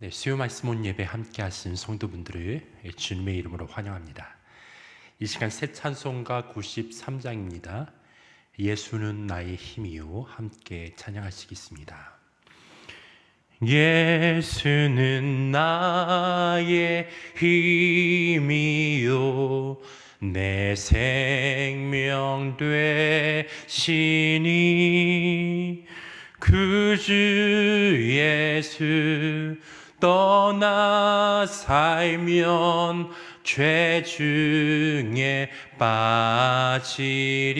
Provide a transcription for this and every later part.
네, 수요 말씀 온 예배 함께 하신 성도분들을 주님의 이름으로 환영합니다. 이 시간 새 찬송가 93장입니다. 예수는 나의 힘이요. 함께 찬양하시겠습니다. 예수는 나의 힘이요 내 생명 되시니 그 주 예수 떠나 살면 죄 중에 빠지리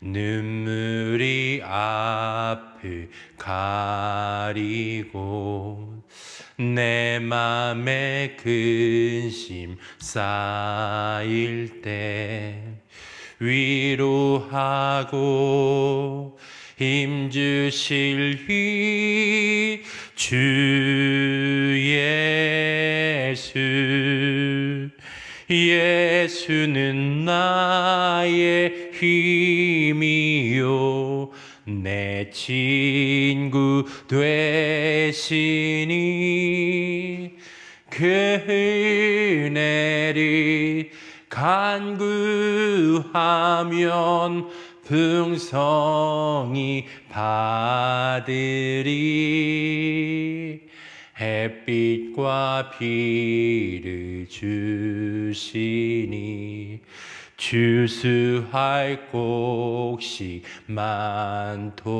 눈물이 앞을 가리고 내 맘에 근심 쌓일 때 위로하고 힘주실 이 주 예수 예수는 나의 힘이요 내 친구 되시니 그 은혜를 간구하면 풍성히 받으리 햇빛과 비를 주시니 주수할 곡식 많도다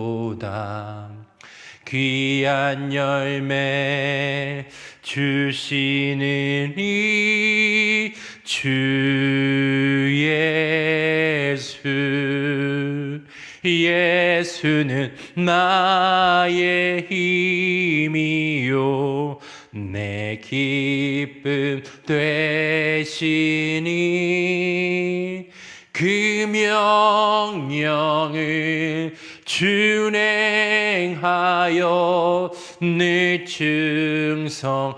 귀한 열매 주시는 이 주 예수 예수는 나의 힘이요 내 기쁨 되시니 그 명령을 준행하여 늘 충성하겠네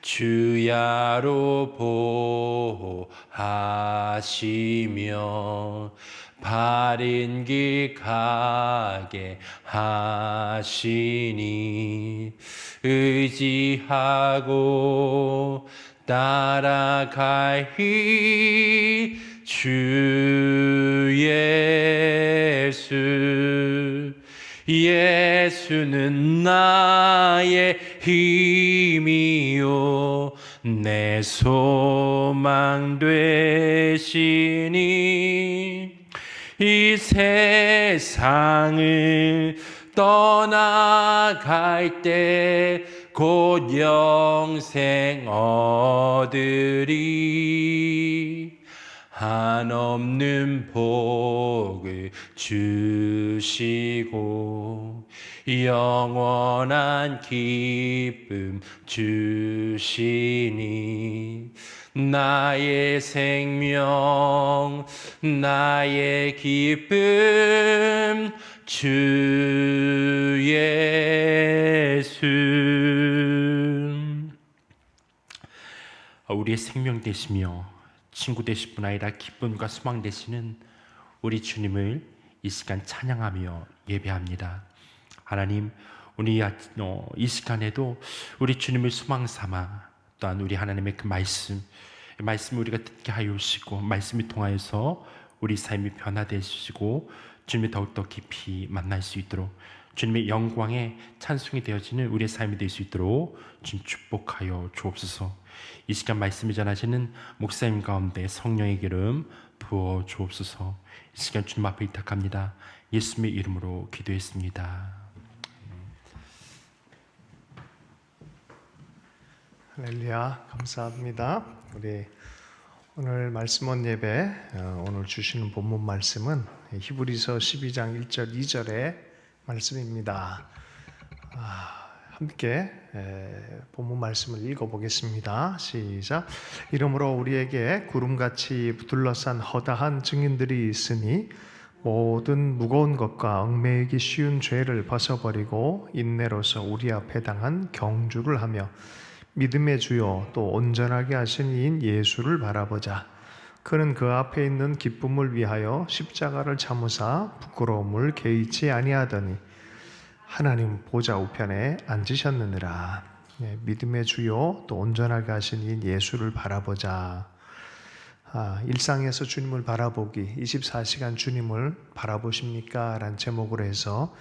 주야로 보호하시며 바른 길 가게 하시니 의지하고 따라갈 이 주 예수 예수는 나의 힘이요 내 소망 되시니 이 세상을 떠나갈 때 곧 영생 얻으리 한없는 복을 주시고 영원한 기쁨 주시니 나의 생명 나의 기쁨 주 예수 우리의 생명 되시며 친구 되실 뿐 아니라 기쁨과 소망 되시는 우리 주님을 이 시간 찬양하며 예배합니다. 하나님, 우리 이 시간에도 우리 주님을 소망 삼아 또한 우리 하나님의 그 말씀을 우리가 듣게 하여 주시고 말씀을 통하여서 우리 삶이 변화되시고 주님을 더욱더 깊이 만날 수 있도록 주님의 영광에 찬송이 되어지는 우리의 삶이 될 수 있도록 주님 축복하여 주옵소서. 이 시간 말씀을 전하시는 목사님 가운데 성령의 기름 부어 주옵소서. 이 시간 주님 앞에 의탁합니다. 예수님의 이름으로 기도했습니다. 할렐루야, 감사합니다. 우리 오늘 말씀 온 예배, 오늘 주시는 본문 말씀은 히브리서 12장 1절 2절의 말씀입니다. 함께 본문 말씀을 읽어보겠습니다. 시작. 이러므로 우리에게 구름같이 둘러싼 허다한 증인들이 있으니 모든 무거운 것과 얽매이기 쉬운 죄를 벗어버리고 인내로서 우리 앞에 당한 경주를 하며 믿음의 주요 또 온전하게 하신 이인 예수를 바라보자. 그는 그 앞에 있는 기쁨을 위하여 십자가를 참으사 부끄러움을 개의치 아니하더니 하나님 보좌 우편에 앉으셨느니라. 믿음의 주요 또 온전하게 하신 이 예수를 바라보자. 일상에서 주님을 바라보기, 24시간 주님을 바라보십니까? 라는 제목으로 해서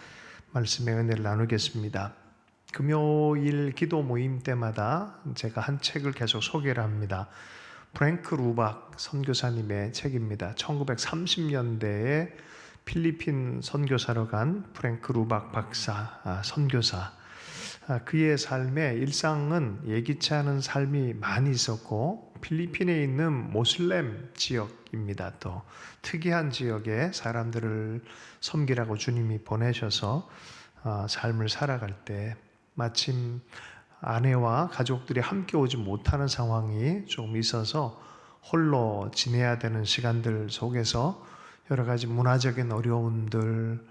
말씀의 은혜를 나누겠습니다. 금요일 기도 모임 때마다 제가 한 책을 계속 소개를 합니다. 프랭크 루박 선교사님의 책입니다. 1930년대에 필리핀 선교사로 간 프랭크 루박 박사, 선교사. 그의 삶의 일상은 예기치 않은 삶이 많이 있었고 필리핀에 있는 모슬렘 지역입니다. 또 특이한 지역의 사람들을 섬기라고 주님이 보내셔서 삶을 살아갈 때 마침 아내와 가족들이 함께 오지 못하는 상황이 좀 있어서 홀로 지내야 되는 시간들 속에서 여러 가지 문화적인 어려움들,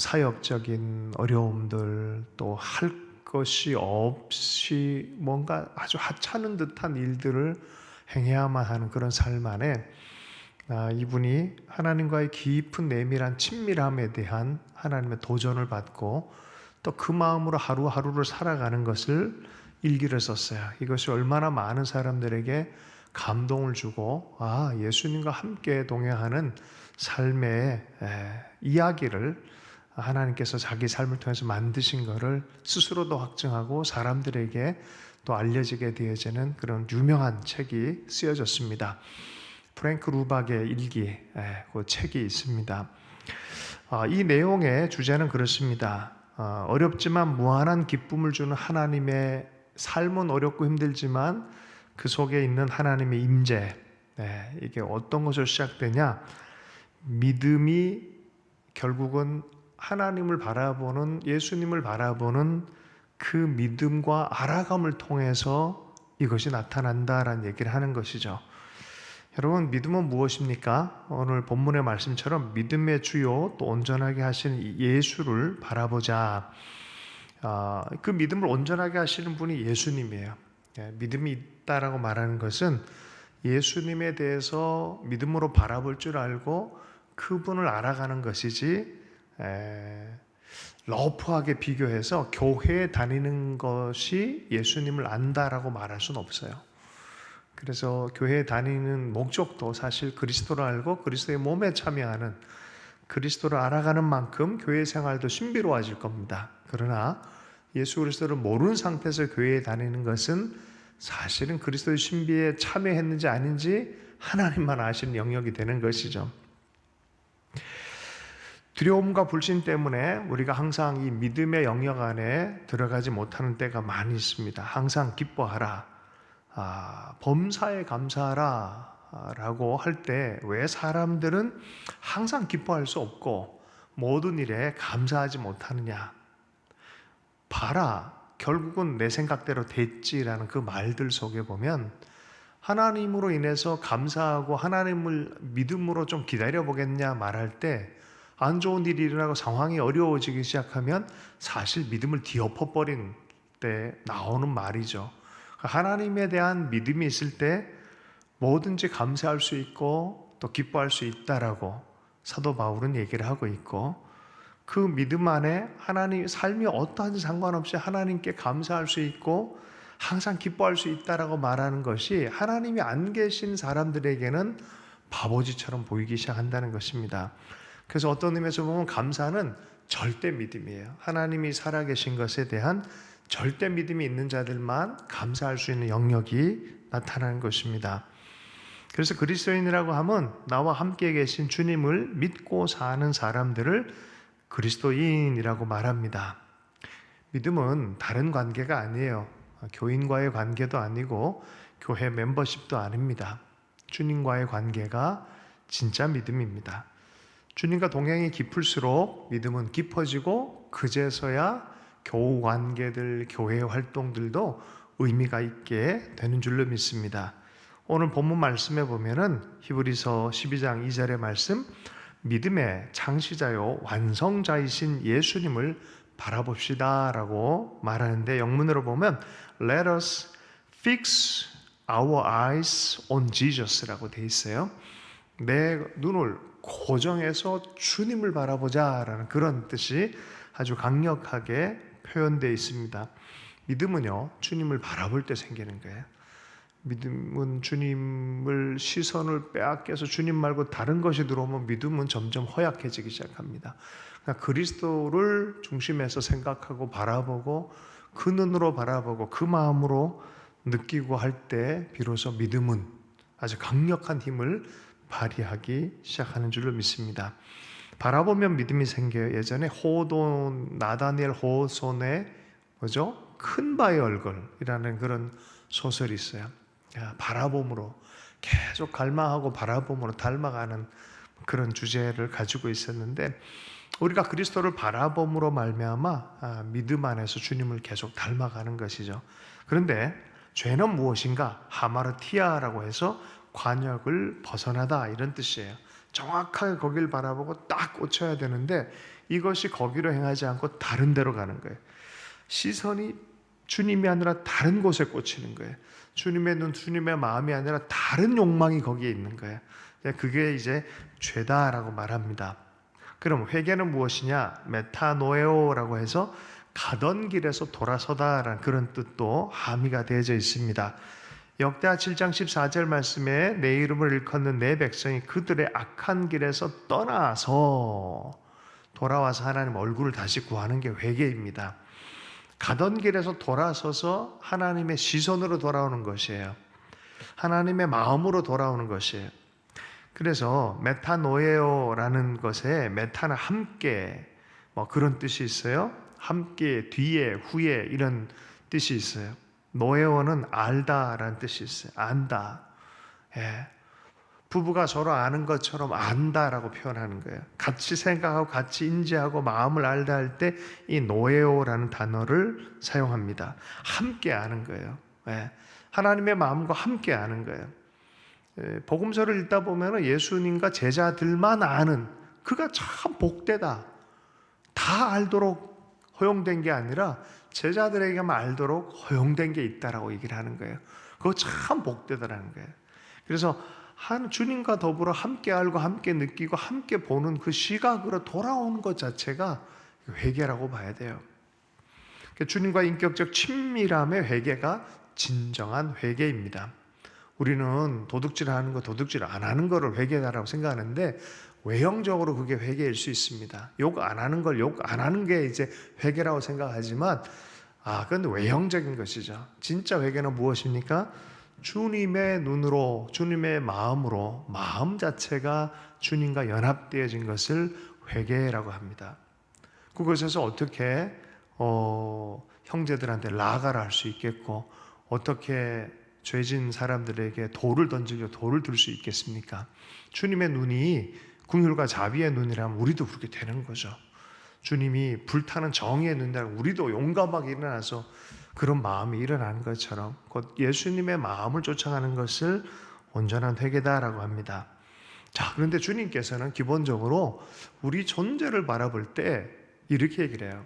사역적인 어려움들, 또 할 것이 없이 뭔가 아주 하찮은 듯한 일들을 행해야만 하는 그런 삶 안에 이분이 하나님과의 깊은 내밀한 친밀함에 대한 하나님의 도전을 받고 또 그 마음으로 하루하루를 살아가는 것을 일기를 썼어요. 이것이 얼마나 많은 사람들에게 감동을 주고 예수님과 함께 동행하는 삶의 이야기를 하나님께서 자기 삶을 통해서 만드신 것을 스스로도 확증하고 사람들에게 또 알려지게 되어지는 그런 유명한 책이 쓰여졌습니다. 프랭크 루박의 일기, 그 책이 있습니다. 이 내용의 주제는 그렇습니다. 어렵지만 무한한 기쁨을 주는 하나님의 삶은 어렵고 힘들지만 그 속에 있는 하나님의 임재, 이게 어떤 것으로 시작되냐? 믿음이 결국은 하나님을 바라보는, 예수님을 바라보는 그 믿음과 알아감을 통해서 이것이 나타난다라는 얘기를 하는 것이죠. 여러분, 믿음은 무엇입니까? 오늘 본문의 말씀처럼 믿음의 주요 또 온전하게 하시는 예수를 바라보자. 그 믿음을 온전하게 하시는 분이 예수님이에요. 믿음이 있다라고 말하는 것은 예수님에 대해서 믿음으로 바라볼 줄 알고 그분을 알아가는 것이지, 러프하게 비교해서 교회에 다니는 것이 예수님을 안다라고 말할 수는 없어요. 그래서 교회에 다니는 목적도 사실 그리스도를 알고 그리스도의 몸에 참여하는, 그리스도를 알아가는 만큼 교회 생활도 신비로워질 겁니다. 그러나 예수 그리스도를 모르는 상태에서 교회에 다니는 것은 사실은 그리스도의 신비에 참여했는지 아닌지 하나님만 아시는 영역이 되는 것이죠. 두려움과 불신 때문에 우리가 항상 이 믿음의 영역 안에 들어가지 못하는 때가 많이 있습니다. 항상 기뻐하라, 범사에 감사하라 라고 할 때 왜 사람들은 항상 기뻐할 수 없고 모든 일에 감사하지 못하느냐? 봐라, 결국은 내 생각대로 됐지라는 그 말들 속에 보면 하나님으로 인해서 감사하고 하나님을 믿음으로 좀 기다려보겠냐 말할 때 안 좋은 일이 일어나고 상황이 어려워지기 시작하면 사실 믿음을 뒤엎어버린 때 나오는 말이죠. 하나님에 대한 믿음이 있을 때 뭐든지 감사할 수 있고 또 기뻐할 수 있다라고 사도 바울은 얘기를 하고 있고, 그 믿음 안에 하나님 삶이 어떠한지 상관없이 하나님께 감사할 수 있고 항상 기뻐할 수 있다라고 말하는 것이 하나님이 안 계신 사람들에게는 바보짓처럼 보이기 시작한다는 것입니다. 그래서 어떤 의미에서 보면 감사는 절대 믿음이에요. 하나님이 살아계신 것에 대한 절대 믿음이 있는 자들만 감사할 수 있는 영역이 나타나는 것입니다. 그래서 그리스도인이라고 하면 나와 함께 계신 주님을 믿고 사는 사람들을 그리스도인이라고 말합니다. 믿음은 다른 관계가 아니에요. 교인과의 관계도 아니고 교회 멤버십도 아닙니다. 주님과의 관계가 진짜 믿음입니다. 주님과 동행이 깊을수록 믿음은 깊어지고 그제서야 교우 관계들, 교회 활동들도 의미가 있게 되는 줄로 믿습니다. 오늘 본문 말씀에 보면은 히브리서 12장 2절의 말씀, 믿음의 창시자요 완성자이신 예수님을 바라봅시다 라고 말하는데, 영문으로 보면 Let us fix our eyes on Jesus라고 돼 있어요. 내 눈을 고정해서 주님을 바라보자라는 그런 뜻이 아주 강력하게 표현되어 있습니다. 믿음은요, 주님을 바라볼 때 생기는 거예요. 믿음은 주님을 시선을 빼앗겨서 주님 말고 다른 것이 들어오면 믿음은 점점 허약해지기 시작합니다. 그러니까 그리스도를 중심에서 생각하고 바라보고 그 눈으로 바라보고 그 마음으로 느끼고 할 때 비로소 믿음은 아주 강력한 힘을 발휘하기 시작하는 줄로 믿습니다. 바라보면 믿음이 생겨요. 예전에 나다니엘 호손의 뭐죠? 큰 바의 얼굴이라는 그런 소설이 있어요. 바라봄으로 계속 갈망하고 바라봄으로 닮아가는 그런 주제를 가지고 있었는데, 우리가 그리스도를 바라봄으로 말미암아 믿음 안에서 주님을 계속 닮아가는 것이죠. 그런데 죄는 무엇인가? 하마르티아라고 해서 관역을 벗어나다, 이런 뜻이에요. 정확하게 거기를 바라보고 딱 꽂혀야 되는데 이것이 거기로 행하지 않고 다른 데로 가는 거예요. 시선이 주님이 아니라 다른 곳에 꽂히는 거예요. 주님의 눈, 주님의 마음이 아니라 다른 욕망이 거기에 있는 거예요. 그게 이제 죄다라고 말합니다. 그럼 회개는 무엇이냐? 메타노에오라고 해서 가던 길에서 돌아서다라는 그런 뜻도 함의가 되어져 있습니다. 역대하 7장 14절 말씀에 내 이름을 일컫는 내 백성이 그들의 악한 길에서 떠나서 돌아와서 하나님 얼굴을 다시 구하는 게 회개입니다. 가던 길에서 돌아서서 하나님의 시선으로 돌아오는 것이에요. 하나님의 마음으로 돌아오는 것이에요. 그래서 메타노에오라는 것에 메타는 함께, 그런 뜻이 있어요. 함께, 뒤에, 후에, 이런 뜻이 있어요. 노에오는 알다라는 뜻이 있어요. 안다. 부부가 서로 아는 것처럼 안다라고 표현하는 거예요. 같이 생각하고 같이 인지하고 마음을 알다 할 때 이 노에오라는 단어를 사용합니다. 함께 아는 거예요. 하나님의 마음과 함께 아는 거예요. 복음서를 읽다 보면 예수님과 제자들만 아는, 그가 참 복되다, 다 알도록 허용된 게 아니라 제자들에게만 알도록 허용된 게 있다라고 얘기를 하는 거예요. 그거 참 복되다라는 거예요. 그래서 주님과 더불어 함께 알고 함께 느끼고 함께 보는 그 시각으로 돌아오는 것 자체가 회개라고 봐야 돼요. 주님과 인격적 친밀함의 회개가 진정한 회개입니다. 우리는 도둑질하는 거, 도둑질 안 하는 거를 회개다라고 생각하는데 외형적으로 그게 회개일 수 있습니다. 욕 안 하는 걸 욕 안 하는 게 이제 회개라고 생각하지만 그건 외형적인 것이죠. 진짜 회개는 무엇입니까? 주님의 눈으로, 주님의 마음으로, 마음 자체가 주님과 연합되어진 것을 회개라고 합니다. 그것에서 어떻게 형제들한테 나아가라 할 수 있겠고, 어떻게 죄진 사람들에게 돌을 던지고 돌을 들 수 있겠습니까? 주님의 눈이 긍휼과 자비의 눈이라면 우리도 그렇게 되는 거죠. 주님이 불타는 정의의 눈이라면 우리도 용감하게 일어나서 그런 마음이 일어나는 것처럼 곧 예수님의 마음을 쫓아가는 것을 온전한 회개다라고 합니다. 자, 그런데 주님께서는 기본적으로 우리 존재를 바라볼 때 이렇게 얘기를 해요.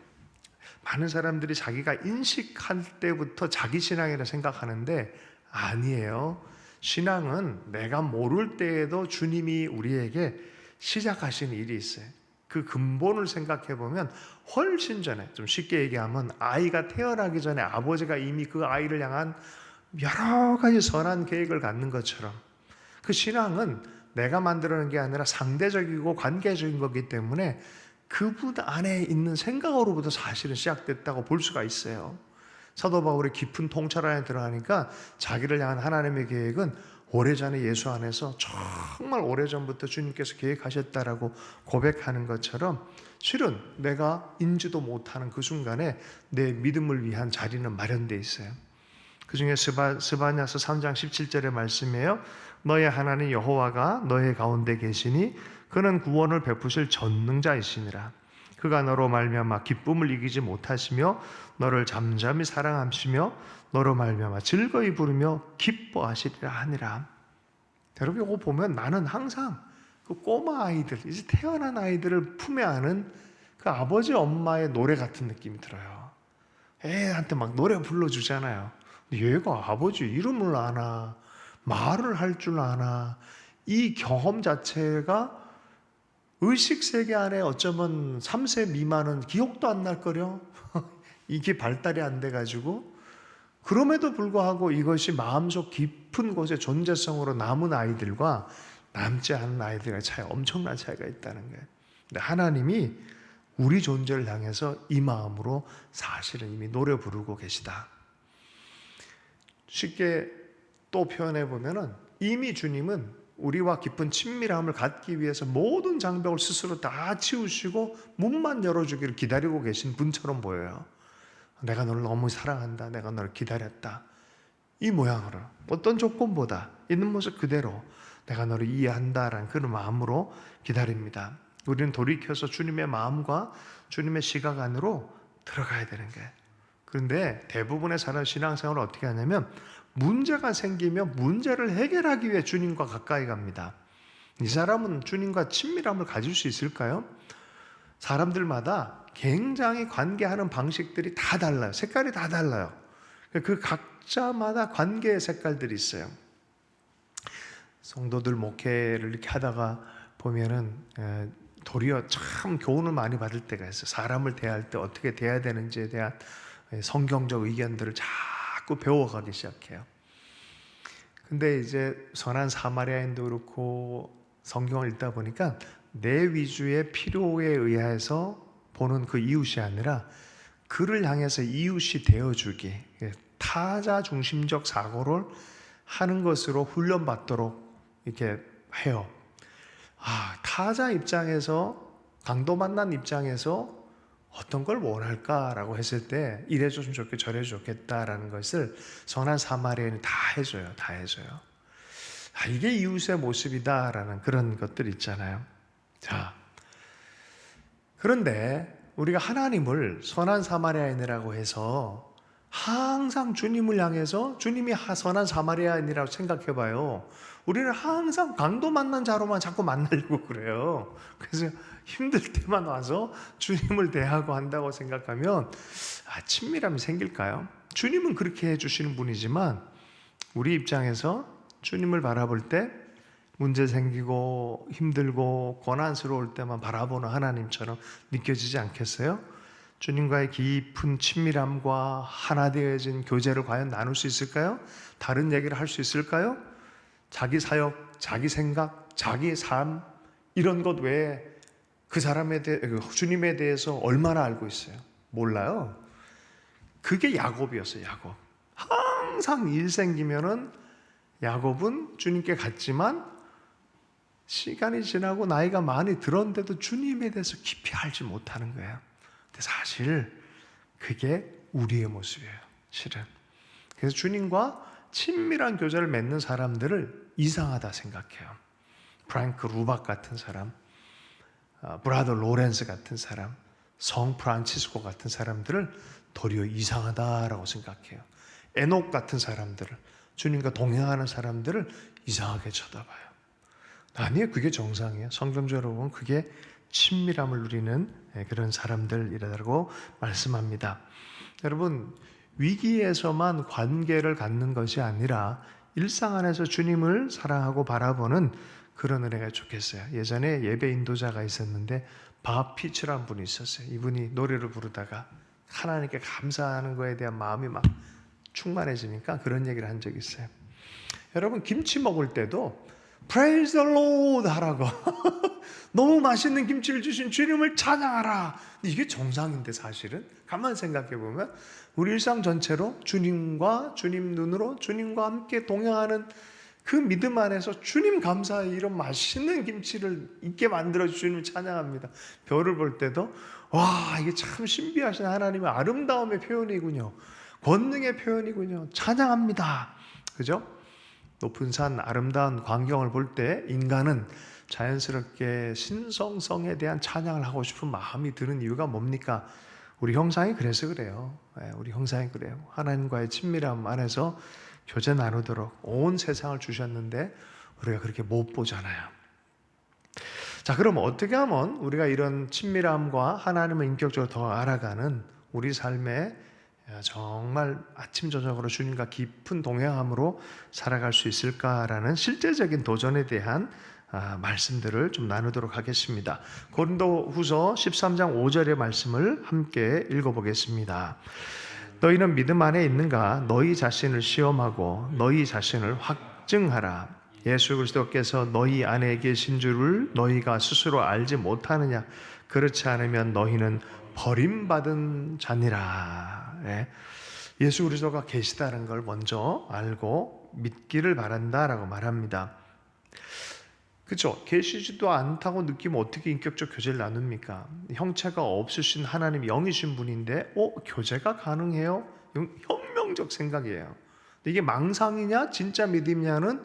많은 사람들이 자기가 인식할 때부터 자기 신앙이라 생각하는데 아니에요. 신앙은 내가 모를 때에도 주님이 우리에게 시작하신 일이 있어요. 그 근본을 생각해 보면 훨씬 전에, 좀 쉽게 얘기하면 아이가 태어나기 전에 아버지가 이미 그 아이를 향한 여러 가지 선한 계획을 갖는 것처럼 그 신앙은 내가 만들어낸 게 아니라 상대적이고 관계적인 거기 때문에 그분 안에 있는 생각으로부터 사실은 시작됐다고 볼 수가 있어요. 사도 바울이 깊은 통찰 안에 들어가니까 자기를 향한 하나님의 계획은 오래전에 예수 안에서 정말 오래전부터 주님께서 계획하셨다라고 고백하는 것처럼 실은 내가 인지도 못하는 그 순간에 내 믿음을 위한 자리는 마련되어 있어요. 그 중에 스바냐서 3장 17절의 말씀이에요. 너의 하나님 여호와가 너의 가운데 계시니 그는 구원을 베푸실 전능자이시니라. 그가 너로 말미암아 기쁨을 이기지 못하시며 너를 잠잠히 사랑하시며 너로 말미암아 즐거이 부르며 기뻐하시리라 하니라. 여러분, 이거 보면 나는 항상 그 꼬마 아이들, 이제 태어난 아이들을 품에 안은 그 아버지 엄마의 노래 같은 느낌이 들어요. 애한테 막 노래 불러주잖아요. 얘가 아버지 이름을 아나, 말을 할 줄 아나, 이 경험 자체가 의식세계 안에 어쩌면 3세 미만은 기억도 안 날 거려. 이게 발달이 안 돼가지고. 그럼에도 불구하고 이것이 마음속 깊은 곳에 존재성으로 남은 아이들과 남지 않은 아이들의 차이, 엄청난 차이가 있다는 거예요. 근데 하나님이 우리 존재를 향해서 이 마음으로 사실은 이미 노래 부르고 계시다. 쉽게 또 표현해 보면은 이미 주님은 우리와 깊은 친밀함을 갖기 위해서 모든 장벽을 스스로 다 치우시고 문만 열어주기를 기다리고 계신 분처럼 보여요. 내가 너를 너무 사랑한다. 내가 너를 기다렸다. 이 모양으로 어떤 조건보다 있는 모습 그대로 내가 너를 이해한다라는 그런 마음으로 기다립니다. 우리는 돌이켜서 주님의 마음과 주님의 시각 안으로 들어가야 되는 거예요. 그런데 대부분의 사람 신앙생활을 어떻게 하냐면 문제가 생기면 문제를 해결하기 위해 주님과 가까이 갑니다. 이 사람은 주님과 친밀함을 가질 수 있을까요? 사람들마다 굉장히 관계하는 방식들이 다 달라요. 색깔이 다 달라요. 그 각자마다 관계의 색깔들이 있어요. 성도들 목회를 이렇게 하다가 보면은 도리어 참 교훈을 많이 받을 때가 있어요. 사람을 대할 때 어떻게 대해야 되는지에 대한 성경적 의견들을 자꾸 배워가기 시작해요. 근데 이제 선한 사마리아인도 그렇고 성경을 읽다 보니까 내 위주의 필요에 의해서 보는 그 이웃이 아니라 그를 향해서 이웃이 되어주기, 타자 중심적 사고를 하는 것으로 훈련받도록 이렇게 해요. 타자 입장에서, 강도 만난 입장에서 어떤 걸 원할까라고 했을 때 이래줬으면 좋겠다, 저래줬으면 좋겠다라는 것을 선한 사마리아인이 다 해줘요. 다 해줘요. 이게 이웃의 모습이다라는 그런 것들 있잖아요. 자, 그런데 우리가 하나님을 선한 사마리아인이라고 해서 항상 주님을 향해서 주님이 선한 사마리아인이라고 생각해 봐요. 우리는 항상 강도 만난 자로만 자꾸 만나려고 그래요. 그래서 힘들 때만 와서 주님을 대하고 한다고 생각하면 친밀함이 생길까요? 주님은 그렇게 해주시는 분이지만 우리 입장에서 주님을 바라볼 때 문제 생기고 힘들고 고난스러울 때만 바라보는 하나님처럼 느껴지지 않겠어요? 주님과의 깊은 친밀함과 하나 되어진 교제를 과연 나눌 수 있을까요? 다른 얘기를 할 수 있을까요? 자기 사역, 자기 생각, 자기 삶 이런 것 외에 그 사람에 대해 주님에 대해서 얼마나 알고 있어요? 몰라요. 그게 야곱이었어요. 야곱. 항상 일 생기면은 야곱은 주님께 갔지만 시간이 지나고 나이가 많이 들었는데도 주님에 대해서 깊이 알지 못하는 거예요. 근데 사실 그게 우리의 모습이에요. 실은. 그래서 주님과 친밀한 교제를 맺는 사람들을 이상하다 생각해요. 프랭크 루박 같은 사람, 브라더 로렌스 같은 사람, 성 프란치스코 같은 사람들을 도리어 이상하다라고 생각해요. 에녹 같은 사람들을, 주님과 동행하는 사람들을 이상하게 쳐다봐요. 아니에요. 그게 정상이에요. 성경적으로 보면 그게 친밀함을 누리는 그런 사람들이라고 말씀합니다. 여러분, 위기에서만 관계를 갖는 것이 아니라 일상 안에서 주님을 사랑하고 바라보는 그런 은혜가 좋겠어요. 예전에 예배 인도자가 있었는데 밥 피츠라는 분이 있었어요. 이분이 노래를 부르다가 하나님께 감사하는 거에 대한 마음이 막 충만해지니까 그런 얘기를 한 적이 있어요. 여러분, 김치 먹을 때도 Praise the Lord 하라고 너무 맛있는 김치를 주신 주님을 찬양하라. 이게 정상인데 사실은 가만 생각해 보면 우리 일상 전체로 주님과 주님 눈으로 주님과 함께 동행하는 그 믿음 안에서 주님 감사해 이런 맛있는 김치를 있게 만들어 주님을 찬양합니다. 별을 볼 때도 와 이게 참 신비하신 하나님의 아름다움의 표현이군요. 권능의 표현이군요. 찬양합니다. 그죠? 높은 산 아름다운 광경을 볼 때 인간은 자연스럽게 신성성에 대한 찬양을 하고 싶은 마음이 드는 이유가 뭡니까? 우리 형상이 그래서 그래요. 우리 형상이 그래요. 하나님과의 친밀함 안에서 교제 나누도록 온 세상을 주셨는데 우리가 그렇게 못 보잖아요. 자, 그럼 어떻게 하면 우리가 이런 친밀함과 하나님을 인격적으로 더 알아가는 우리 삶의 정말 아침 저녁으로 주님과 깊은 동행함으로 살아갈 수 있을까라는 실제적인 도전에 대한 말씀들을 좀 나누도록 하겠습니다. 고린도후서 13장 5절의 말씀을 함께 읽어보겠습니다. 너희는 믿음 안에 있는가? 너희 자신을 시험하고 너희 자신을 확증하라. 예수 그리스도께서 너희 안에 계신 줄을 너희가 스스로 알지 못하느냐? 그렇지 않으면 너희는 버림받은 자니라. 예수 그리스도가 계시다는 걸 먼저 알고 믿기를 바란다라고 말합니다. 그렇죠? 계시지도 않다고 느끼면 어떻게 인격적 교제를 나눕니까? 형체가 없으신 하나님 영이신 분인데 교제가 가능해요? 혁명적 생각이에요. 근데 이게 망상이냐 진짜 믿음이냐는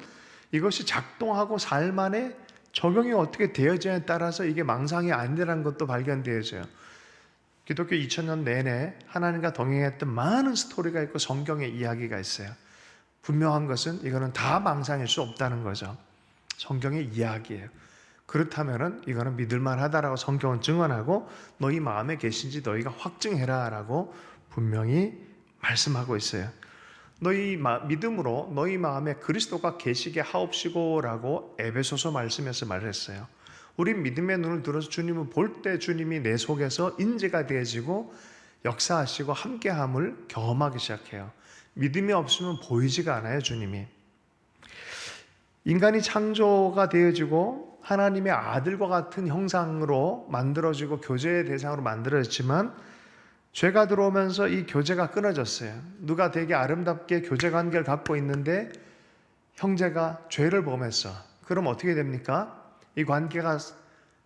이것이 작동하고 삶 안에 적용이 어떻게 되어지냐에 따라서 이게 망상이 아니라는 것도 발견되어져요. 기독교 2000년 내내 하나님과 동행했던 많은 스토리가 있고 성경의 이야기가 있어요. 분명한 것은 이거는 다 망상일 수 없다는 거죠. 성경의 이야기예요. 그렇다면 이거는 믿을만 하다라고 성경은 증언하고 너희 마음에 계신지 너희가 확증해라 라고 분명히 말씀하고 있어요. 너희 믿음으로 너희 마음에 그리스도가 계시게 하옵시고 라고 에베소서 말씀에서 말했어요. 우린 믿음의 눈을 들어서 주님을 볼 때 주님이 내 속에서 인지가 되어지고 역사하시고 함께함을 경험하기 시작해요. 믿음이 없으면 보이지가 않아요, 주님이. 인간이 창조가 되어지고 하나님의 아들과 같은 형상으로 만들어지고 교제의 대상으로 만들어졌지만 죄가 들어오면서 이 교제가 끊어졌어요. 누가 되게 아름답게 교제 관계를 갖고 있는데 형제가 죄를 범했어. 그럼 어떻게 됩니까? 이 관계가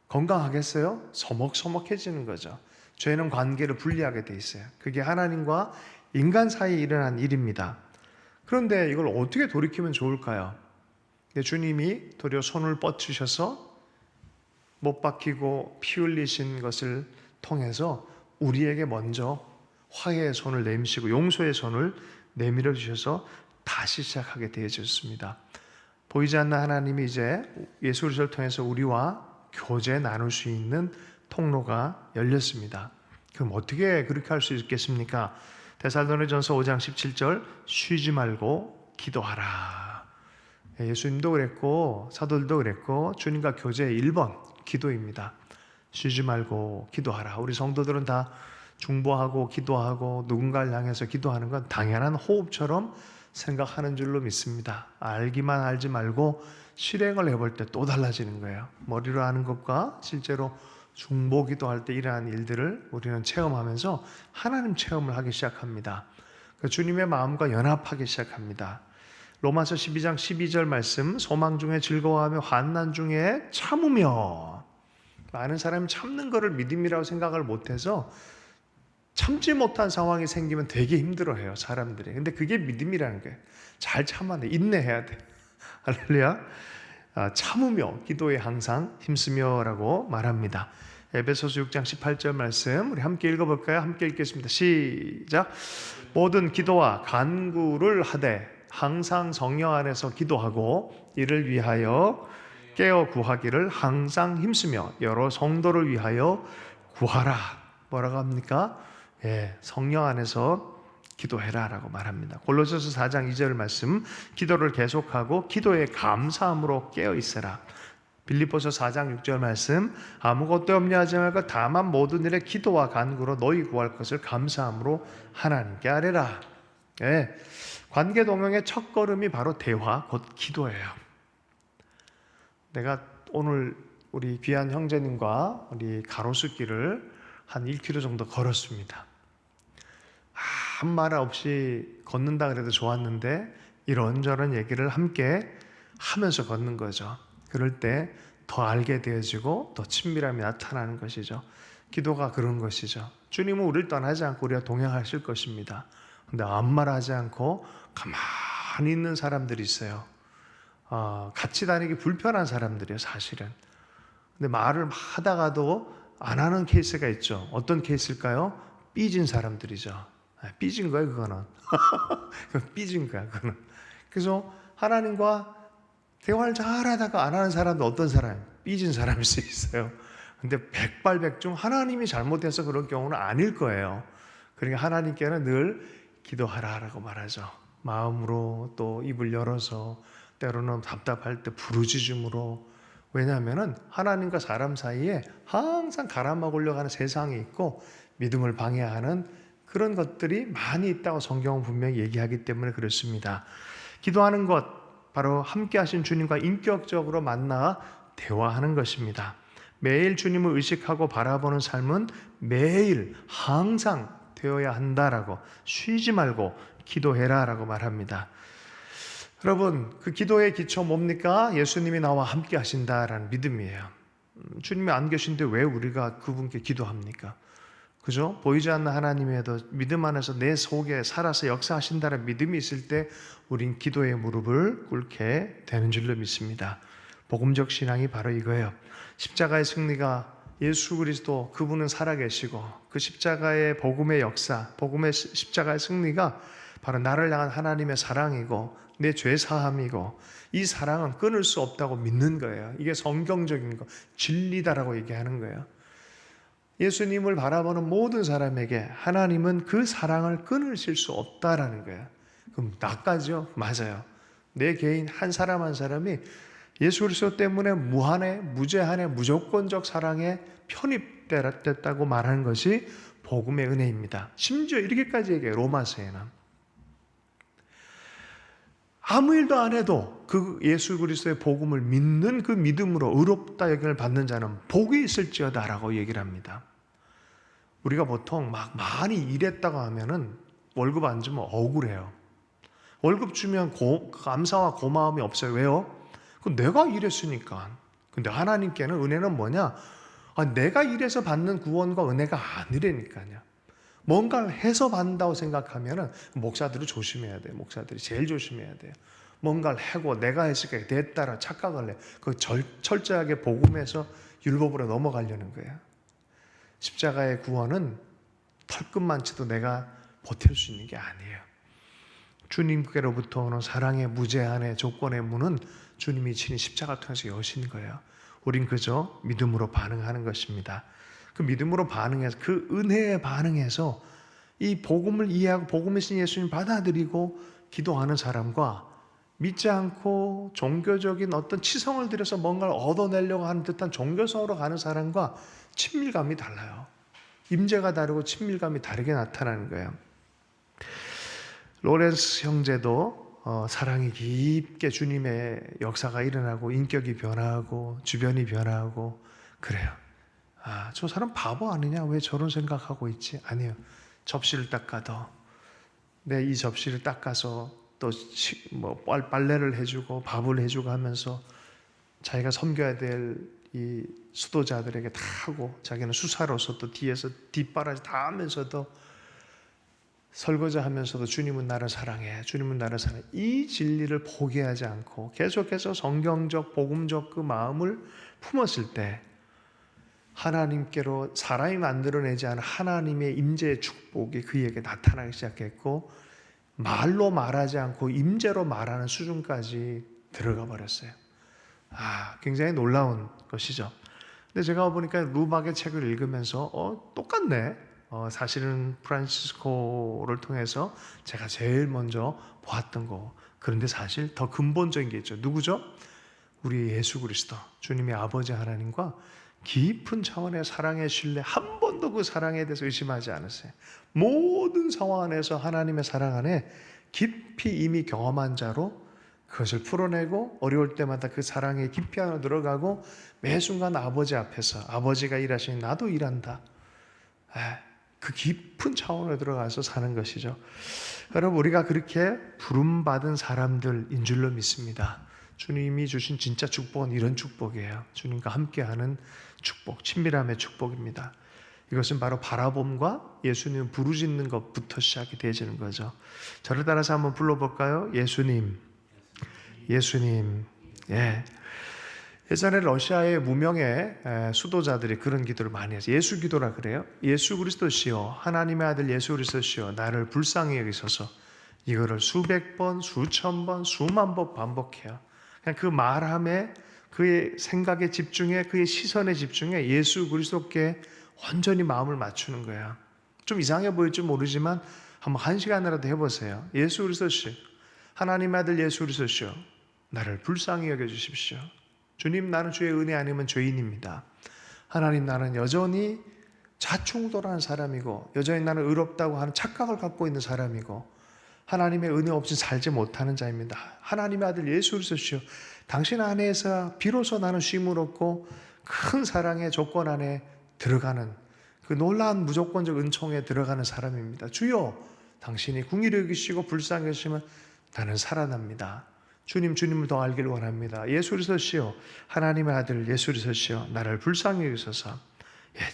건강하겠어요? 서먹서먹해지는 거죠. 죄는 관계를 분리하게 돼 있어요. 그게 하나님과 인간 사이에 일어난 일입니다. 그런데 이걸 어떻게 돌이키면 좋을까요? 주님이 도리어 손을 뻗치셔서 못 박히고 피 흘리신 것을 통해서 우리에게 먼저 화해의 손을 내미시고 용서의 손을 내밀어 주셔서 다시 시작하게 되어졌습니다. 보이지 않는 하나님이 이제 예수 그리스도를 통해서 우리와 교제 나눌 수 있는 통로가 열렸습니다. 그럼 어떻게 그렇게 할 수 있겠습니까? 데살로니전서 5장 17절 쉬지 말고 기도하라. 예수님도 그랬고 사도들도 그랬고 주님과 교제의 1번 기도입니다. 쉬지 말고 기도하라. 우리 성도들은 다 중보하고 기도하고 누군가를 향해서 기도하는 건 당연한 호흡처럼 생각하는 줄로 믿습니다. 알기만 알지 말고 실행을 해볼 때 또 달라지는 거예요. 머리로 하는 것과 실제로 중보 기도할 때 일어나는 일들을 우리는 체험하면서 하나님 체험을 하기 시작합니다. 주님의 마음과 연합하기 시작합니다. 로마서 12장 12절 말씀, 소망 중에 즐거워하며 환난 중에 참으며. 많은 사람이 참는 것을 믿음이라고 생각을 못해서 참지 못한 상황이 생기면 되게 힘들어해요, 사람들이. 근데 그게 믿음이라는 거예요. 잘 참아야 돼. 인내해야 돼. 할렐루야. 참으며 기도에 항상 힘쓰며라고 말합니다. 에베소서 6장 18절 말씀 우리 함께 읽어볼까요? 함께 읽겠습니다. 시작. 모든 기도와 간구를 하되 항상 성령 안에서 기도하고 이를 위하여 깨어 구하기를 항상 힘쓰며 여러 성도를 위하여 구하라. 뭐라고 합니까? 성령 안에서 기도해라 라고 말합니다. 골로새서 4장 2절 말씀 기도를 계속하고 기도에 감사함으로 깨어 있어라. 빌립보서 4장 6절 말씀 아무것도 염려하지 말고 다만 모든 일에 기도와 간구로 너희 구할 것을 감사함으로 하나님께 아뢰라. 관계 동행의 첫 걸음이 바로 대화 곧 기도예요. 내가 오늘 우리 귀한 형제님과 우리 가로수길을 한 1km 정도 걸었습니다. 한 말 없이 걷는다 그래도 좋았는데 이런저런 얘기를 함께 하면서 걷는 거죠. 그럴 때 더 알게 되어지고 더 친밀함이 나타나는 것이죠. 기도가 그런 것이죠. 주님은 우리를 떠나지 않고 우리와 동행하실 것입니다. 근데 아무 말 하지 않고 가만히 있는 사람들이 있어요. 같이 다니기 불편한 사람들이에요, 사실은. 근데 말을 하다가도 안 하는 케이스가 있죠. 어떤 케이스일까요? 삐진 사람들이죠. 삐진 거예요, 그거는. 삐진 거야, 그거는. 그래서 하나님과 대화를 잘하다가 안 하는 사람도 어떤 사람? 삐진 사람일 수 있어요. 근데 백발백중 하나님이 잘못해서 그런 경우는 아닐 거예요. 그러니까 하나님께는 늘 기도하라라고 말하죠. 마음으로 또 입을 열어서 때로는 답답할 때 부르짖음으로. 왜냐하면은 하나님과 사람 사이에 항상 갈아먹으려고 하는 세상이 있고 믿음을 방해하는 그런 것들이 많이 있다고 성경은 분명히 얘기하기 때문에 그렇습니다. 기도하는 것 바로 함께 하신 주님과 인격적으로 만나 대화하는 것입니다. 매일 주님을 의식하고 바라보는 삶은 매일 항상 되어야 한다라고, 쉬지 말고 기도해라라고 말합니다. 여러분, 그 기도의 기초 뭡니까? 예수님이 나와 함께 하신다라는 믿음이에요. 주님이 안 계신데 왜 우리가 그분께 기도합니까? 그죠? 보이지 않는 하나님에도 믿음 안에서 내 속에 살아서 역사하신다는 믿음이 있을 때 우린 기도의 무릎을 꿇게 되는 줄로 믿습니다. 복음적 신앙이 바로 이거예요. 십자가의 승리가, 예수 그리스도 그분은 살아계시고 그 십자가의 복음의 역사, 복음의 십자가의 승리가 바로 나를 향한 하나님의 사랑이고 내 죄 사함이고, 이 사랑은 끊을 수 없다고 믿는 거예요. 이게 성경적인 거, 진리다라고 얘기하는 거예요. 예수님을 바라보는 모든 사람에게 하나님은 그 사랑을 끊으실 수 없다라는 거예요. 그럼 나까지요? 맞아요. 내 개인 한 사람 한 사람이 예수 그리스도 때문에 무한의, 무제한의, 무조건적 사랑에 편입됐다고 말하는 것이 복음의 은혜입니다. 심지어 이렇게까지 얘기해요. 로마서에는. 아무 일도 안 해도 그 예수 그리스도의 복음을 믿는 그 믿음으로 의롭다 여김을 받는 자는 복이 있을지어다라고 얘기를 합니다. 우리가 보통 막 많이 일했다고 하면은 월급 안 주면 억울해요. 월급 주면 감사와 고마움이 없어요. 왜요? 그 내가 일했으니까. 근데 하나님께는 은혜는 뭐냐? 내가 일해서 받는 구원과 은혜가 아니라니까요. 뭔가를 해서 받는다고 생각하면은 목사들이 조심해야 돼요. 목사들이 제일 조심해야 돼요. 뭔가를 하고 내가 했으니까 됐다라 착각을 해. 그 철저하게 복음에서 율법으로 넘어가려는 거예요. 십자가의 구원은 털끝만치도 내가 버틸 수 있는 게 아니에요. 주님께로부터 오는 사랑의 무제한의 조건의 문은 주님이 친히 십자가를 통해서 여신 거예요. 우린 그저 믿음으로 반응하는 것입니다. 그 믿음으로 반응해서, 그 은혜에 반응해서 이 복음을 이해하고 복음의 신 예수님 받아들이고 기도하는 사람과 믿지 않고 종교적인 어떤 치성을 들여서 뭔가를 얻어내려고 하는 듯한 종교성으로 가는 사람과 친밀감이 달라요. 임재가 다르고 친밀감이 다르게 나타나는 거예요. 로렌스 형제도 사랑이 깊게 주님의 역사가 일어나고 인격이 변화하고 주변이 변화하고 그래요. 저 사람 바보 아니냐? 왜 저런 생각하고 있지? 아니요. 접시를 닦아도 내 이 접시를 닦아서 또 빨래를 해주고 밥을 해주고 하면서 자기가 섬겨야 될 이 수도자들에게 다 하고 자기는 수사로서 또 뒤에서 뒷바라지 다 하면서도 설거지 하면서도 주님은 나를 사랑해, 주님은 나를 사랑해, 이 진리를 포기하지 않고 계속해서 성경적 복음적 그 마음을 품었을 때 하나님께로 사람이 만들어내지 않은 하나님의 임재의 축복이 그에게 나타나기 시작했고, 말로 말하지 않고 임재로 말하는 수준까지 들어가 버렸어요. 굉장히 놀라운 것이죠. 근데 제가 보니까 루박의 책을 읽으면서 똑같네. 사실은 프란시스코를 통해서 제가 제일 먼저 보았던 거. 그런데 사실 더 근본적인 게 있죠. 누구죠? 우리 예수 그리스도, 주님의 아버지 하나님과 깊은 차원의 사랑의 신뢰, 한 번도 그 사랑에 대해서 의심하지 않았어요. 모든 상황 안에서 하나님의 사랑 안에 깊이 이미 경험한 자로 그것을 풀어내고 어려울 때마다 그 사랑에 깊이 안으로 들어가고 매 순간 아버지 앞에서 아버지가 일하시니 나도 일한다. 그 깊은 차원으로 들어가서 사는 것이죠. 여러분, 우리가 그렇게 부름받은 사람들인 줄로 믿습니다. 주님이 주신 진짜 축복은 이런 축복이에요. 주님과 함께하는 축복, 친밀함의 축복입니다. 이것은 바로 바라봄과 예수님 부르짖는 것부터 시작이 되어지는 거죠. 저를 따라서 한번 불러볼까요? 예수님, 예수님. 예전에 러시아의 무명의 수도자들이 그런 기도를 많이 했어요. 예수 기도라 그래요. 예수 그리스도시여, 하나님의 아들 예수 그리스도시여, 나를 불쌍히 여기소서. 이거를 수백 번, 수천 번, 수만 번 반복해요. 그냥 그 말함에, 그의 생각에 집중해, 그의 시선에 집중해 예수 그리스도께 완전히 마음을 맞추는 거야. 좀 이상해 보일지 모르지만 한번 1시간이라도 해보세요. 예수 그리스도시여, 하나님의 아들 예수 그리스도시여, 나를 불쌍히 여겨주십시오. 주님, 나는 주의 은혜 아니면 죄인입니다. 하나님, 나는 여전히 자충우돌하는 사람이고 여전히 나는 의롭다고 하는 착각을 갖고 있는 사람이고 하나님의 은혜 없이 살지 못하는 자입니다. 하나님의 아들 예수 그리스도시여, 당신 안에서 비로소 나는 쉼을 얻고 큰 사랑의 조건 안에 들어가는 그 놀라운 무조건적 은총에 들어가는 사람입니다. 주여, 당신이 궁일이 여기시고 불쌍히 여기시면 나는 살아납니다. 주님, 주님을 더 알기를 원합니다. 예수 그리스도시여, 하나님의 아들 예수 그리스도시여, 나를 불쌍히 여기소서.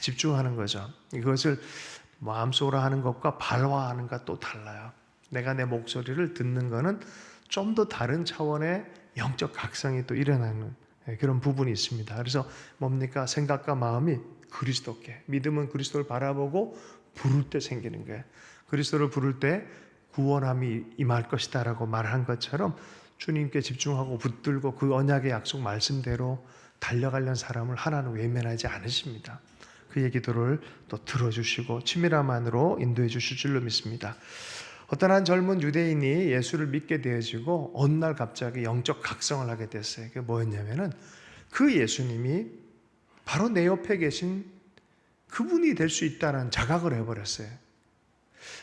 집중하는 거죠. 이것을 마음속으로 하는 것과 발화하는 것과 또 달라요. 내가 내 목소리를 듣는 것은 좀 더 다른 차원의 영적 각성이 또 일어나는 그런 부분이 있습니다. 그래서 뭡니까? 생각과 마음이 그리스도께, 믿음은 그리스도를 바라보고 부를 때 생기는 거예요. 그리스도를 부를 때 구원함이 임할 것이다 라고 말한 것처럼 주님께 집중하고 붙들고 그 언약의 약속 말씀대로 달려가려는 사람을 하나는 외면하지 않으십니다. 그의 기도를 또 들어주시고 친밀함 안으로 인도해 주실 줄로 믿습니다. 어떤 한 젊은 유대인이 예수를 믿게 되어지고 어느 날 갑자기 영적 각성을 하게 됐어요. 그게 뭐였냐면은 그 예수님이 바로 내 옆에 계신 그분이 될 수 있다는 자각을 해버렸어요.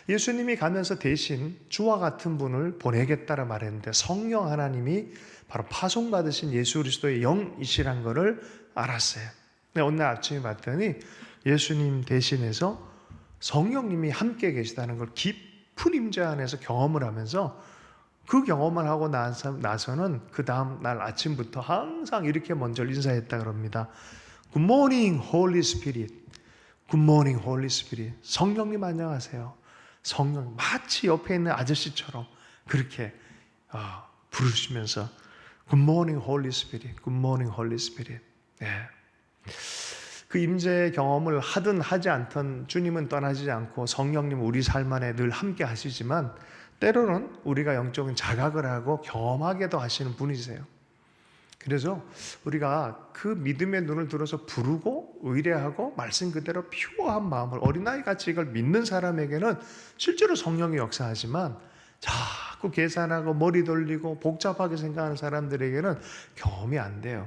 예수님이 가면서 대신 주와 같은 분을 보내겠다라 말했는데 성령 하나님이 바로 파송받으신 예수 그리스도의 영이시란 것을 알았어요. 근데 어느 날 아침에 봤더니 예수님 대신해서 성령님이 함께 계시다는 걸 깊은 임재 안에서 경험을 하면서 그 경험을 하고 나서는 그 다음 날 아침부터 항상 이렇게 먼저 인사했다 그럽니다. Good morning, Holy Spirit. Good morning, Holy Spirit. 성령님 안녕하세요. 성령 마치 옆에 있는 아저씨처럼 그렇게 부르시면서 Good morning, Holy Spirit. Good morning, Holy Spirit. 네. 그 임재의 경험을 하든 하지 않든 주님은 떠나지 않고 성령님 우리 삶 안에 늘 함께 하시지만 때로는 우리가 영적인 자각을 하고 경험하게도 하시는 분이세요. 그래서 우리가 그 믿음의 눈을 들어서 부르고 의뢰하고 말씀 그대로 피오한 마음을 어린아이같이 이걸 믿는 사람에게는 실제로 성령이 역사하지만 자꾸 계산하고 머리 돌리고 복잡하게 생각하는 사람들에게는 경험이 안 돼요.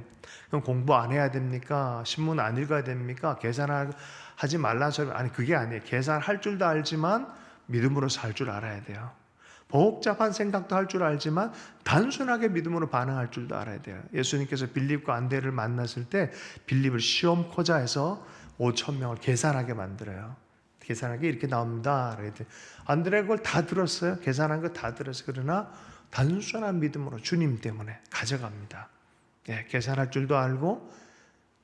그럼 공부 안 해야 됩니까? 신문 안 읽어야 됩니까? 계산하지 말라는 소리. 아니, 그게 아니에요. 계산할 줄도 알지만 믿음으로 살 줄 알아야 돼요. 복잡한 생각도 할 줄 알지만 단순하게 믿음으로 반응할 줄도 알아야 돼요. 예수님께서 빌립과 안드레를 만났을 때 빌립을 시험코자 해서 5,000명을 계산하게 만들어요. 계산하게 이렇게 나옵니다. 안드레가 그걸 다 들었어요. 계산한 거 다 들었어요. 그러나 단순한 믿음으로 주님 때문에 가져갑니다. 계산할 줄도 알고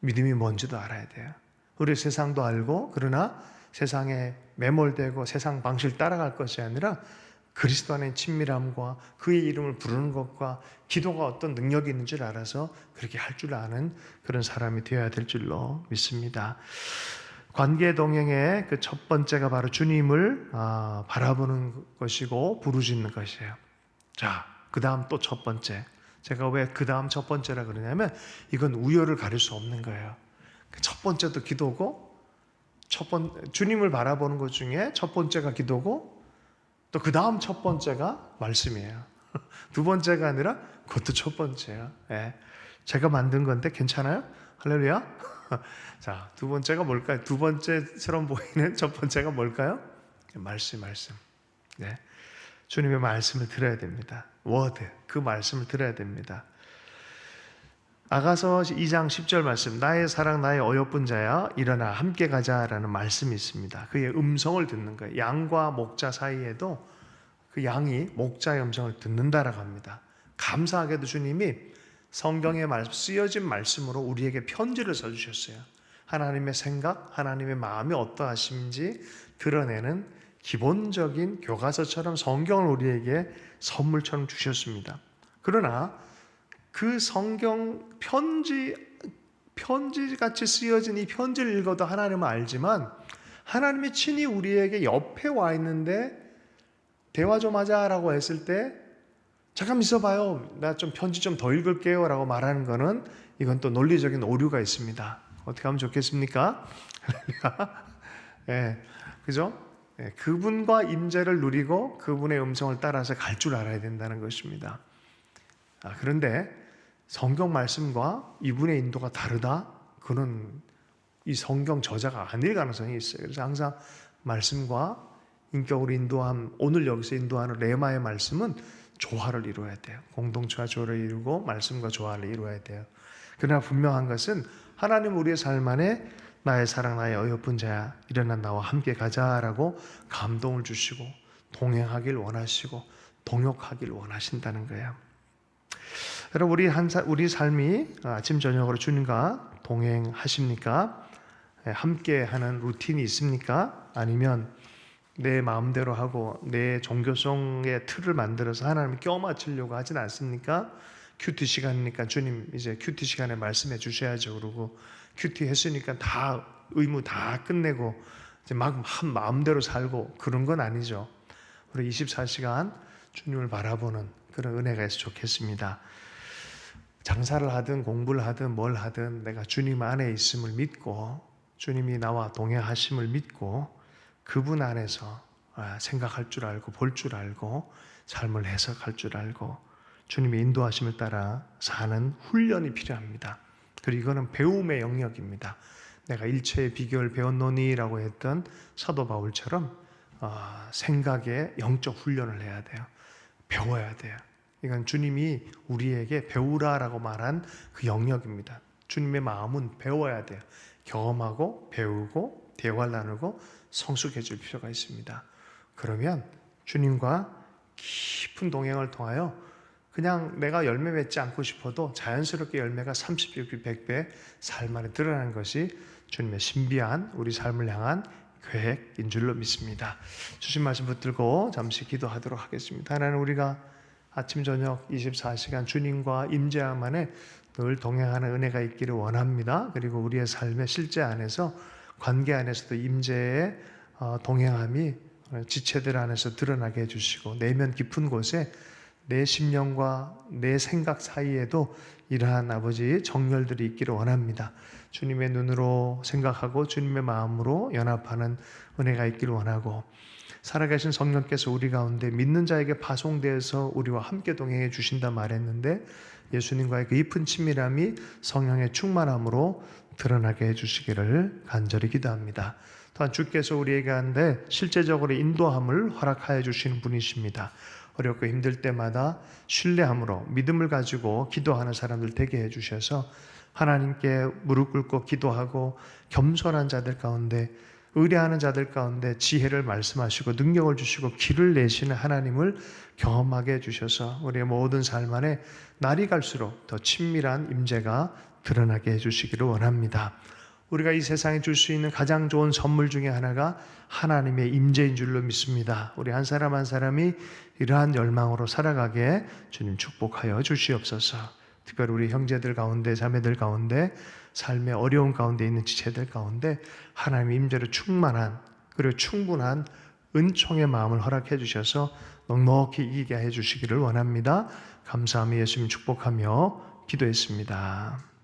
믿음이 뭔지도 알아야 돼요. 우리 세상도 알고 그러나 세상에 매몰되고 세상 방식을 따라갈 것이 아니라 그리스도 안의 친밀함과 그의 이름을 부르는 것과 기도가 어떤 능력이 있는 줄 알아서 그렇게 할 줄 아는 그런 사람이 되어야 될 줄로 믿습니다. 관계 동행의 그 첫 번째가 바로 주님을 바라보는 것이고 부르짖는 것이에요. 자, 그 다음 또 첫 번째. 제가 왜 그 다음 첫 번째라 그러냐면 이건 우열을 가릴 수 없는 거예요. 첫 번째도 기도고 주님을 바라보는 것 중에 첫 번째가 기도고 또 그 다음 첫 번째가 말씀이에요. 두 번째가 아니라 그것도 첫 번째예요. 제가 만든 건데 괜찮아요? 할렐루야. 자, 두 번째가 뭘까요? 두 번째처럼 보이는 첫 번째가 뭘까요? 말씀. 네. 주님의 말씀을 들어야 됩니다. 워드, 그 말씀을 들어야 됩니다. 아가서 2장 10절 말씀, 나의 사랑 나의 어여쁜 자야 일어나 함께 가자라는 말씀이 있습니다. 그의 음성을 듣는 거예요. 양과 목자 사이에도 그 양이 목자의 음성을 듣는다라고 합니다. 감사하게도 주님이 성경의 쓰여진 말씀으로 우리에게 편지를 써주셨어요. 하나님의 생각, 하나님의 마음이 어떠하신지 드러내는 기본적인 교과서처럼 성경을 우리에게 선물처럼 주셨습니다. 그러나 그 성경 편지같이 쓰여진 이 편지를 읽어도 하나님은 알지만 하나님이 친히 우리에게 옆에 와 있는데 대화 좀 하자라고 했을 때 잠깐 있어봐요. 나 좀 편지 좀 더 읽을게요 라고 말하는 거는 이건 또 논리적인 오류가 있습니다. 어떻게 하면 좋겠습니까? 네, 그죠? 그분과 임재를 누리고 그분의 음성을 따라서 갈 줄 알아야 된다는 것입니다. 그런데 성경 말씀과 이분의 인도가 다르다? 그는 이 성경 저자가 아닐 가능성이 있어요. 그래서 항상 말씀과 인격으로 인도함, 오늘 여기서 인도하는 레마의 말씀은 조화를 이루어야 돼요. 공동체와 조화를 이루고 말씀과 조화를 이루어야 돼요. 그러나 분명한 것은 하나님 우리의 삶 안에 나의 사랑 나의 어여쁜 자야 일어나 나와 함께 가자라고 감동을 주시고 동행하길 원하시고 동역하길 원하신다는 거예요. 여러분 우리 삶이 아침 저녁으로 주님과 동행하십니까? 함께하는 루틴이 있습니까? 아니면 내 마음대로 하고 내 종교성의 틀을 만들어서 하나님을 껴맞추려고 하진 않습니까? 큐티 시간이니까 주님 이제 큐티 시간에 말씀해 주셔야죠. 그러고 큐티 했으니까 다 의무 다 끝내고 이제 막 한 마음대로 살고 그런 건 아니죠. 우리 24시간 주님을 바라보는 그런 은혜가 있어 좋겠습니다. 장사를 하든 공부를 하든 뭘 하든 내가 주님 안에 있음을 믿고 주님이 나와 동행하심을 믿고 그분 안에서 생각할 줄 알고 볼 줄 알고 삶을 해석할 줄 알고 주님의 인도하심을 따라 사는 훈련이 필요합니다. 그리고 이거는 배움의 영역입니다. 내가 일체의 비결 배웠노니라고 했던 사도 바울처럼 생각의 영적 훈련을 해야 돼요. 배워야 돼요. 이건 주님이 우리에게 배우라라고 말한 그 영역입니다. 주님의 마음은 배워야 돼요. 경험하고 배우고 대화를 나누고 성숙해질 필요가 있습니다. 그러면 주님과 깊은 동행을 통하여 그냥 내가 열매 맺지 않고 싶어도 자연스럽게 열매가 30배, 100배 삶 안에 드러나는 것이 주님의 신비한 우리 삶을 향한 계획인 줄로 믿습니다. 주신 말씀 붙들고 잠시 기도하도록 하겠습니다. 하나님 우리가 아침 저녁 24시간 주님과 임재함 안에 늘 동행하는 은혜가 있기를 원합니다. 그리고 우리의 삶의 실제 안에서 관계 안에서도 임재의 동행함이 지체들 안에서 드러나게 해주시고 내면 깊은 곳에 내 심령과 내 생각 사이에도 이러한 아버지 정열들이 있기를 원합니다. 주님의 눈으로 생각하고 주님의 마음으로 연합하는 은혜가 있기를 원하고 살아계신 성령께서 우리 가운데 믿는 자에게 파송되어서 우리와 함께 동행해 주신다 말했는데 예수님과의 그 깊은 친밀함이 성령의 충만함으로 드러나게 해주시기를 간절히 기도합니다. 또한 주께서 우리에게 한데 실제적으로 인도함을 허락하여 주시는 분이십니다. 어렵고 힘들 때마다 신뢰함으로 믿음을 가지고 기도하는 사람들 되게 해주셔서 하나님께 무릎 꿇고 기도하고 겸손한 자들 가운데 의뢰하는 자들 가운데 지혜를 말씀하시고 능력을 주시고 길을 내시는 하나님을 경험하게 해주셔서 우리의 모든 삶 안에 날이 갈수록 더 친밀한 임재가 드러나게 해주시기를 원합니다. 우리가 이 세상에 줄 수 있는 가장 좋은 선물 중에 하나가 하나님의 임재인 줄로 믿습니다. 우리 한 사람 한 사람이 이러한 열망으로 살아가게 주님 축복하여 주시옵소서. 특별히 우리 형제들 가운데 자매들 가운데 삶의 어려운 가운데 있는 지체들 가운데 하나님의 임재로 충만한 그리고 충분한 은총의 마음을 허락해 주셔서 넉넉히 이기게 해 주시기를 원합니다. 감사하며 예수님 축복하며 기도했습니다.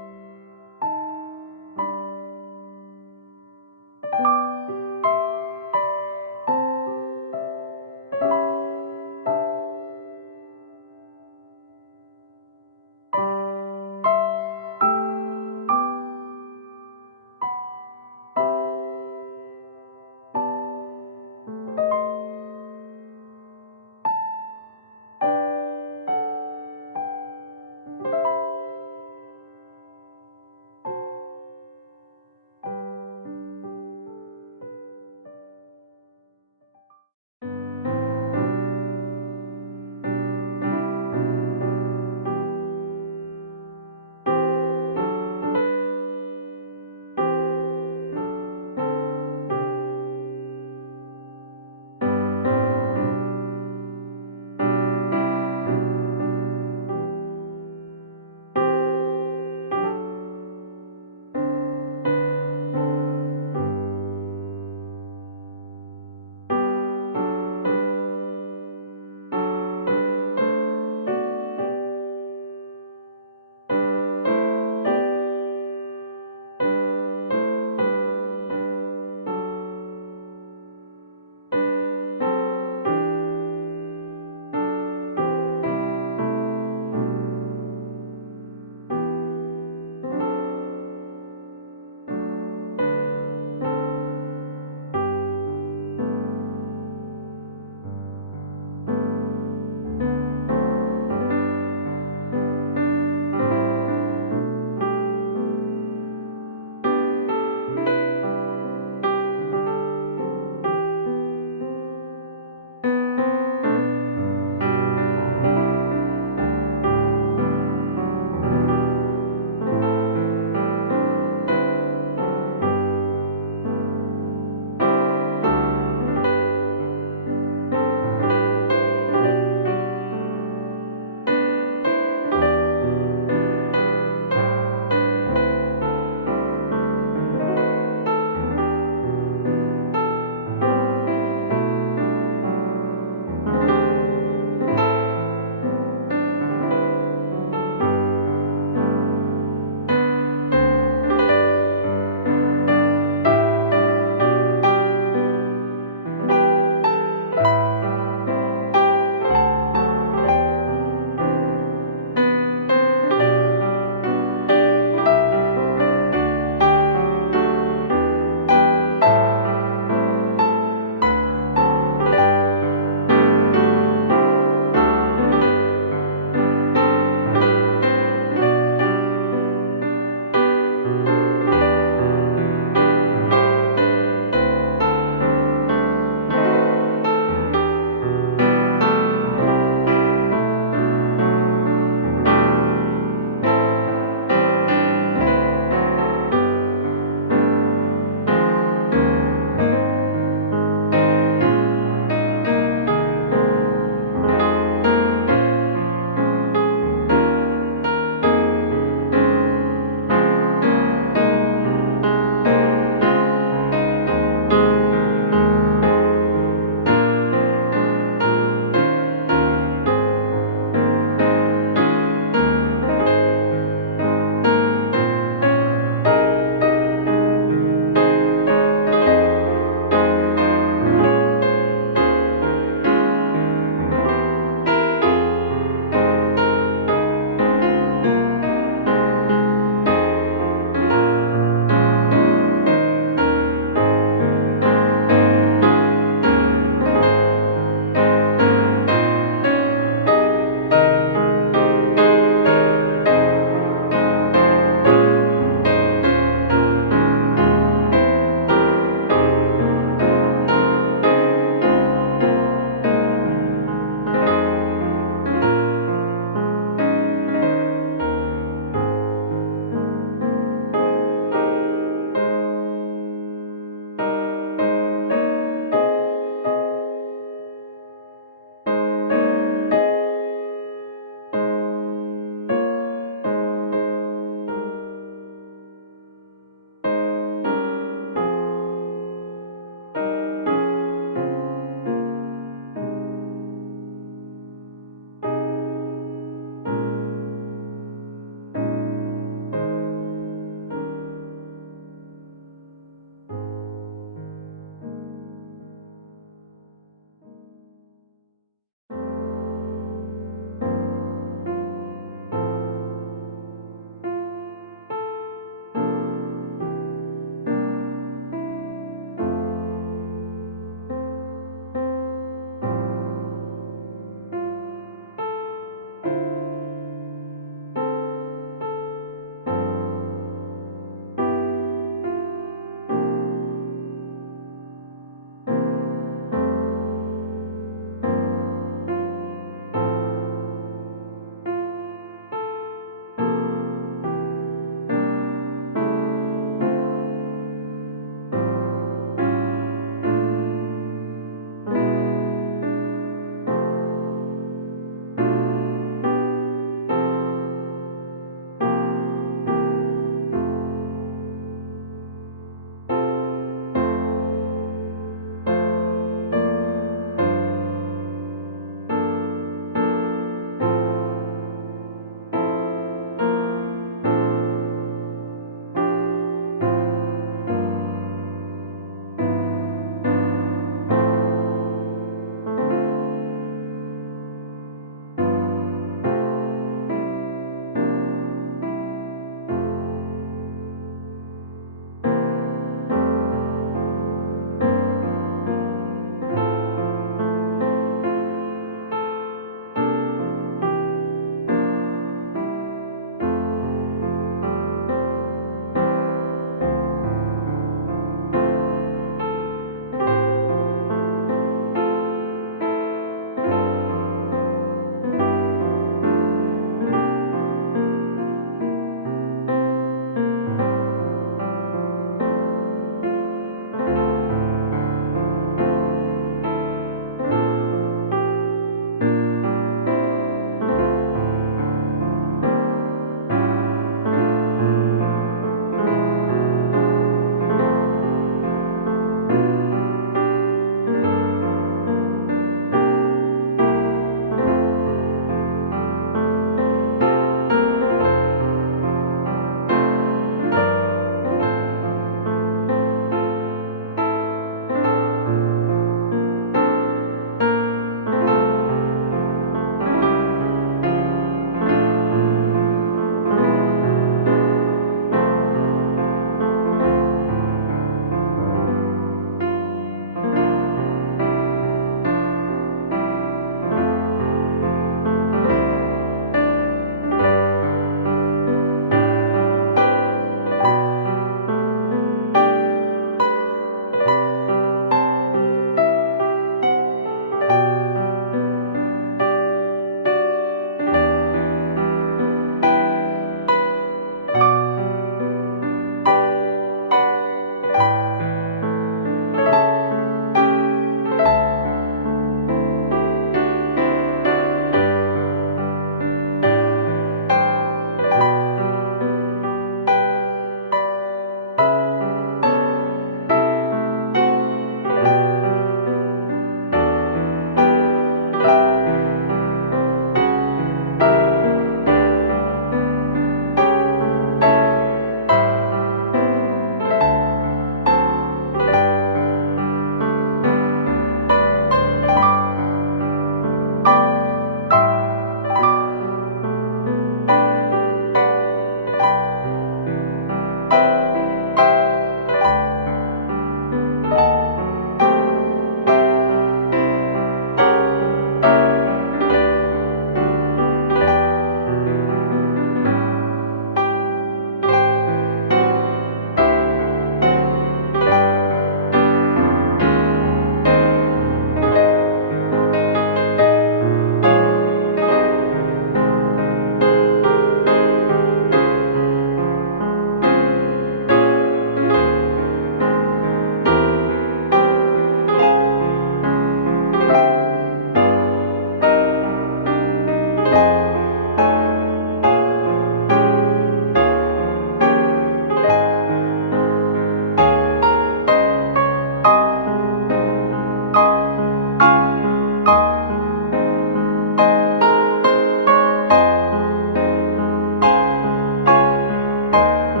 주옵소서.